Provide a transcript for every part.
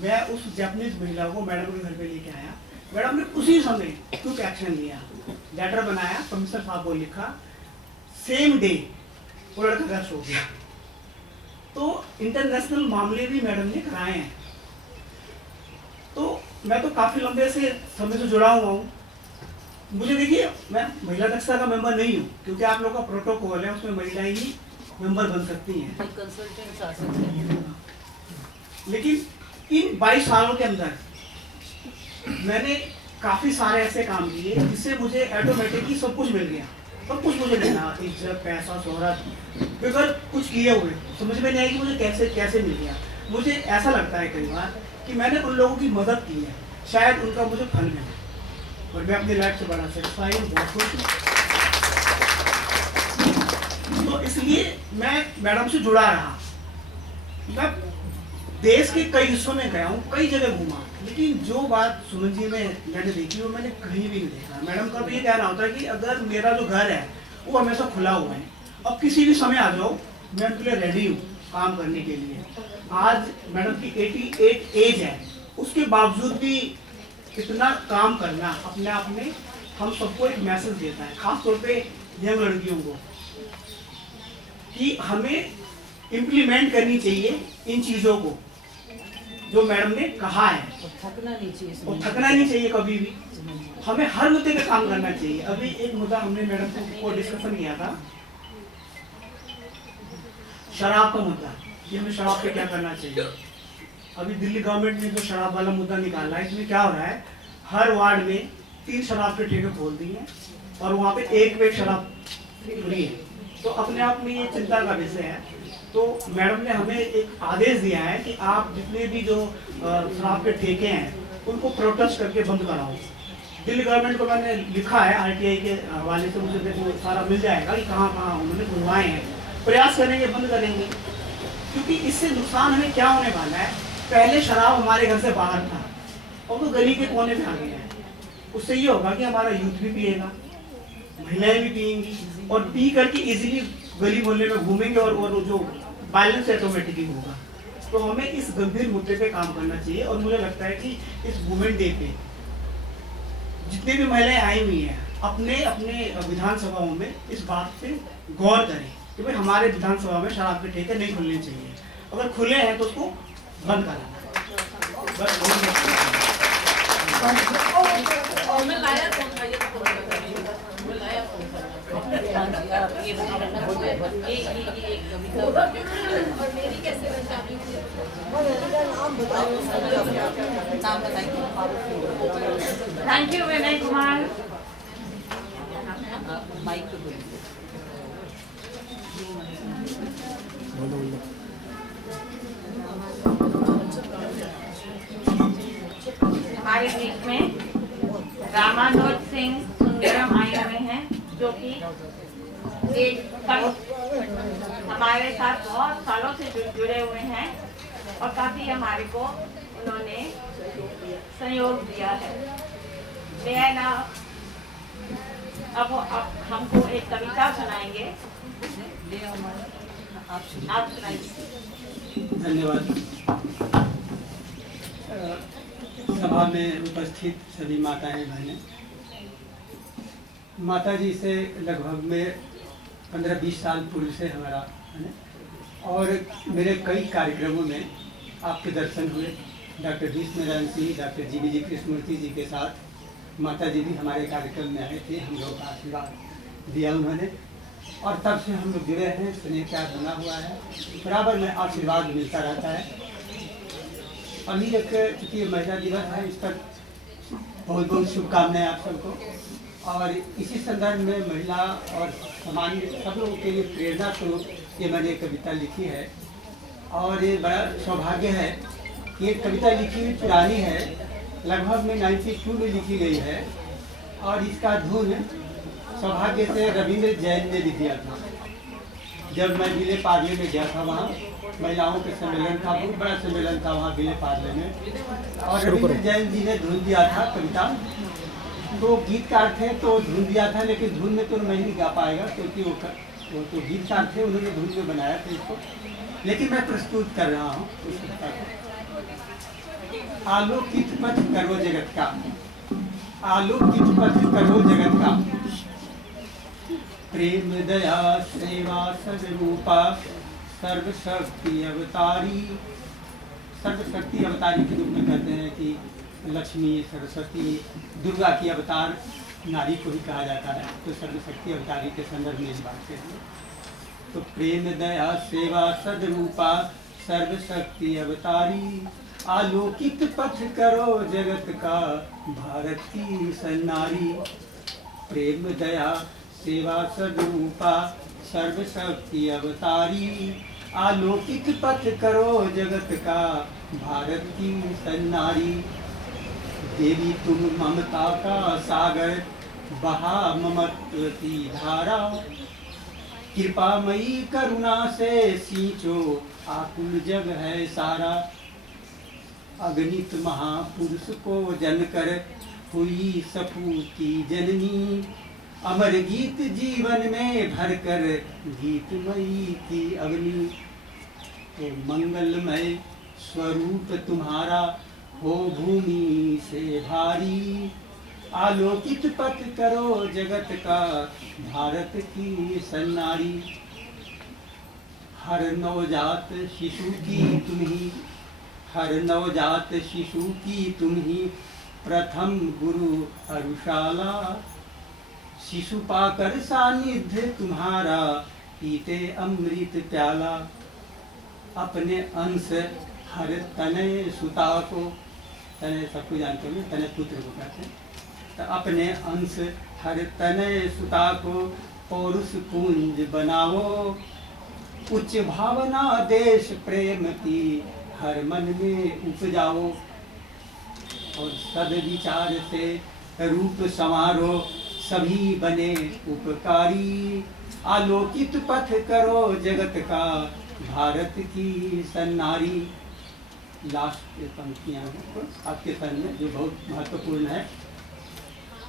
मैं उस जापानीज महिला को मैडम के घर पे लेके आया। मैडम ने उसी समय क्विक एक्शन लिया, लेटर बनाया, कमिश्नर साहब को लिखा, सेम डे वो लड़का अरेस्ट हो गया। तो इंटरनेशनल मामले भी मैडम ने कराए हैं। तो मैं तो काफ़ी लंबे से समय से जुड़ा हुआ हूँ। मुझे देखिए, मैं महिला दक्षता का मेंबर नहीं हूँ, क्योंकि आप लोग का प्रोटोकॉल है, उसमें महिलाएं ही मेंबर बन सकती हैं। कंसल्टेंट आ सकते हैं। लेकिन इन 22 सालों के अंदर मैंने काफ़ी सारे ऐसे काम किए जिससे मुझे ऑटोमेटिकली सब कुछ मिल गया। सब कुछ मुझे मिला, इज्जत, पैसा, शोहरत, बगैर कुछ किए हुए। समझ में नहीं आई कि मुझे कैसे कैसे मिल गया। मुझे ऐसा लगता है कई बार कि मैंने उन लोगों की मदद की है, शायद उनका मुझे फल मिले, और मैं अपनी लाइफ से बड़ा सेटिस्फाई हूँ, बहुत खुश हूँ। तो इसलिए मैं मैडम से जुड़ा रहा। मैं देश के कई हिस्सों में गया हूँ, कई जगह घूमा, लेकिन जो बात सुमन जी में मैंने देखी वो मैंने कहीं भी नहीं देखा। मैडम का भी ये कहना होता है कि अगर मेरा जो घर है वो हमेशा खुला हुआ है, अब किसी भी समय आ जाओ, मैं उनके लिए रेडी हूँ काम करने के लिए। आज मैडम की 88 एज है, उसके बावजूद भी इतना काम करना अपने आप में हम सबको एक मैसेज देता है, खास तौर पे यंग लड़कियों को, कि हमें इम्प्लीमेंट करनी चाहिए इन चीज़ों को जो मैडम ने कहा है, और थकना नहीं चाहिए, और थकना नहीं चाहिए कभी भी। हमें हर मुद्दे पे काम करना चाहिए। अभी एक मुद्दा हमने मैडम को डिस्कशन किया था, शराब का मुद्दा, कि हमें शराब पे क्या करना चाहिए। अभी दिल्ली गवर्नमेंट ने जो शराब वाला मुद्दा निकाला है, इसमें क्या हो रहा है, हर वार्ड में 3 शराब के ठेके खोल दिए हैं और वहाँ पे एक शराब फ्री है। तो अपने आप में ये चिंता का विषय है। तो मैडम ने हमें एक आदेश दिया है कि आप जितने भी जो शराब के ठेके हैं उनको प्रोटेस्ट करके बंद कराओ। दिल्ली गवर्नमेंट को मैंने लिखा है, आरटीआई के हवाले से मुझे देखो सारा मिल जाएगा कि कहाँ कहाँ उन्होंने घुमाए हैं। प्रयास करेंगे, बंद करेंगे, क्योंकि इससे नुकसान हमें क्या होने वाला है। पहले शराब हमारे घर से बाहर था, और तो गली के कोने में आ गया है। उससे ये होगा कि हमारा यूथ भी पिएगा, महिलाएं भी पिएंगी, और पी करके इजीली गली मोहल्ले में घूमेंगे, और जो बैलेंस ऑटोमेटिकली होगा। तो हमें इस गंभीर मुद्दे पे काम करना चाहिए। और मुझे लगता है कि इस वुमेन डे पे जितनी भी महिलाएं आई हुई हैं, अपने अपने विधानसभाओं में इस बात पे गौर करें कि भाई हमारे विधानसभा में शराब के ठेके नहीं खुलने चाहिए। अगर खुले हैं तो उसको बंद कराना। Thank you Vinay Kumar. Mike पे बोलिए। हमारे बीच में रामानुज सिंह सुंदरम आए हुए हैं, जो कि हमारे साथ बहुत सालों से जुड़े हुए हैं और काफी हमारे को उन्होंने सहयोग दिया है। अब हमको एक कविता सुनाएंगे, आप सुनाइए। धन्यवाद। सभा में उपस्थित सभी माताएं बहनें, माता जी से लगभग में 15-20 साल पूर्व से हमारा है, और मेरे कई कार्यक्रमों में आपके दर्शन हुए। डॉक्टर जी नारायण सिंह, डॉक्टर जी कृष्णमूर्ति जी के साथ माता जी भी हमारे कार्यक्रम में आए थे, हम लोग का आशीर्वाद दिया उन्होंने, और तब से हम लोग जुड़े हैं। स्नेह प्यार बना हुआ है, बराबर में आशीर्वाद मिलता रहता है। अभी एक चूँकि महिला दिवस है, इस पर बहुत बहुत शुभकामनाएं आप सबको। और इसी संदर्भ में महिला और सामान्य सब लोगों के लिए प्रेरणा स्वरूप ये मैंने एक कविता लिखी है, और ये बड़ा सौभाग्य है। ये कविता लिखी हुई पुरानी है, लगभग में 92 में लिखी गई है, और इसका धुन सौभाग्य से रविंद्र जैन ने लिख दिया था। जब मैं विले पार्ले में गया था, वहाँ महिलाओं के सम्मेलन था, बहुत बड़ा सम्मेलन था वहाँ विले पार्ले में, और रविंद्र जैन जी ने धुन दिया था कविता। तो गीतकार थे तो धुन दिया था, लेकिन धुन में तो मैं नहीं गा पाएगा, क्योंकि वो तो गीतकार थे, उन्होंने धुन में बनाया था इसको, लेकिन मैं प्रस्तुत कर रहा हूँ उस कविता को। आलोकित पथ करो जगत का, आलोकित पथ करो जगत का। प्रेम दया सेवा सदरूपा सर्वशक्ति अवतारी। सर्वशक्ति अवतारी के रूप में कहते हैं कि लक्ष्मी, सरस्वती, दुर्गा की अवतार नारी को ही कहा जाता है, तो सर्वशक्ति अवतारी के संदर्भ में इस बात से है। तो प्रेम दया सेवा सदरूपा सर्वशक्ति अवतारी, आलोकित पथ करो जगत का भारत की सन्नारी। प्रेम दया सेवा सदरूपा सर्वशक्ति अवतारी, आलोकित पथ करो जगत का भारत की सन्नारी। देवी तुम ममता का सागर बहा ममत्व की धारा, कृपामयी करुणा से सींचो आकुल जग है सारा। अगणित महापुरुष को जनकर हुई सपूती जननी, अमर गीत जीवन में भरकर गीतमयी की अग्नि। तो मंगलमय स्वरूप तुम्हारा हो भूमि से भारी, आलोकित पथ करो जगत का भारत की सन्नारी। हर नवजात शिशु की तुम ही, हर नवजात शिशु की तुम ही प्रथम गुरु अरुशाला। शिशु पाकर सानिध्य तुम्हारा पीते अमृत प्याला। अपने अंश हर तनय सुता को, तनय सबको जानते हो, तनय पुत्र को कहते हैं, तो अपने अंश हर तनय सुता को पौरुष पुंज बनाओ। उच्च भावना देश प्रेम की हर मन में उपजाओ, और सद्विचार से रूप संवारो सभी बने उपकारी। आलोकित पथ करो जगत का भारत की सन्नारी। लास्ट पंक्तियां हैं आपके सामने जो बहुत महत्वपूर्ण है।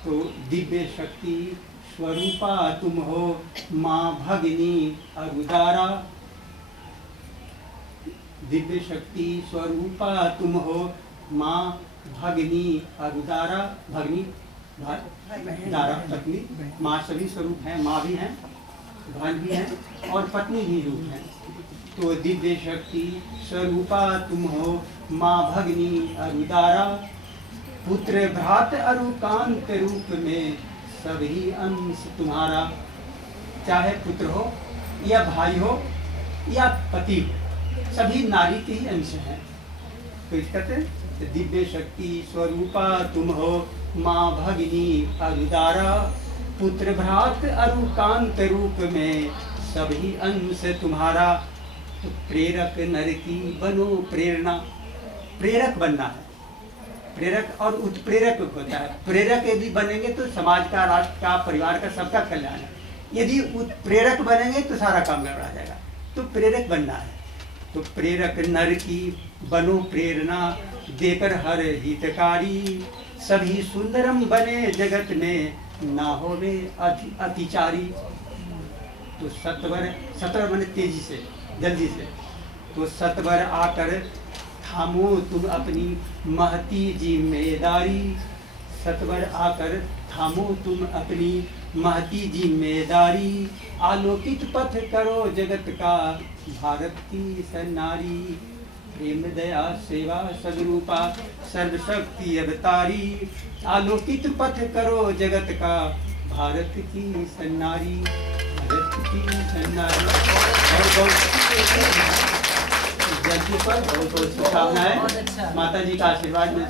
तो दिव्य शक्ति स्वरूपा तुम हो माँ भगिनी अरुदारा। दिव्य शक्ति स्वरूपा तुम हो माँ भगिनी अरुदारा। भगिनी दारा पत्नी, माँ सभी स्वरूप हैं, माँ भी हैं, बहन भी हैं और पत्नी भी रूप हैं। तो दिव्य शक्ति स्वरूपा तुम हो माँ भगिनी अरुदारा। पुत्र भ्रात अरुकांत रूप में सभी अंश तुम्हारा। चाहे पुत्र हो या भाई हो या पति हो, सभी नारी के ही अंश हैं। तो इस कहते दिव्य शक्ति स्वरूपा तुम हो माँ भगिनी अरुदारा। पुत्र भ्रात अरुकांत रूप में सभी अंश तुम्हारा। तो प्रेरक नर की बनो प्रेरणा। प्रेरक बनना है, प्रेरक और उत्प्रेरक होता है। प्रेरक यदि बनेंगे तो समाज का, राष्ट्र का, परिवार का, सबका कल्याण है। यदि उत्प्रेरक बनेंगे तो सारा काम गड़बड़ा जाएगा। तो प्रेरक बनना है। तो प्रेरक नर की बनो प्रेरणा, देकर हर हितकारी। सभी सुंदरम बने जगत में, ना होवे अतिचारी। तो सत्वर माने तेजी से, जल्दी से। तो सत्वर आकर थामो तुम अपनी महती जिम्मेदारी। सत्वर आकर थामो तुम अपनी महती जिम्मेदारी। आलोकित पथ करो जगत का भारत की सन्नारी। प्रेम दया सेवा सदरूपा सर्वशक्ति अवतारी। आलोकित पथ करो जगत का भारत की सन्नारी। भारत की सन्नारी। बहुत बहुत शुभकामनाएं। माता जी का आशीर्वाद।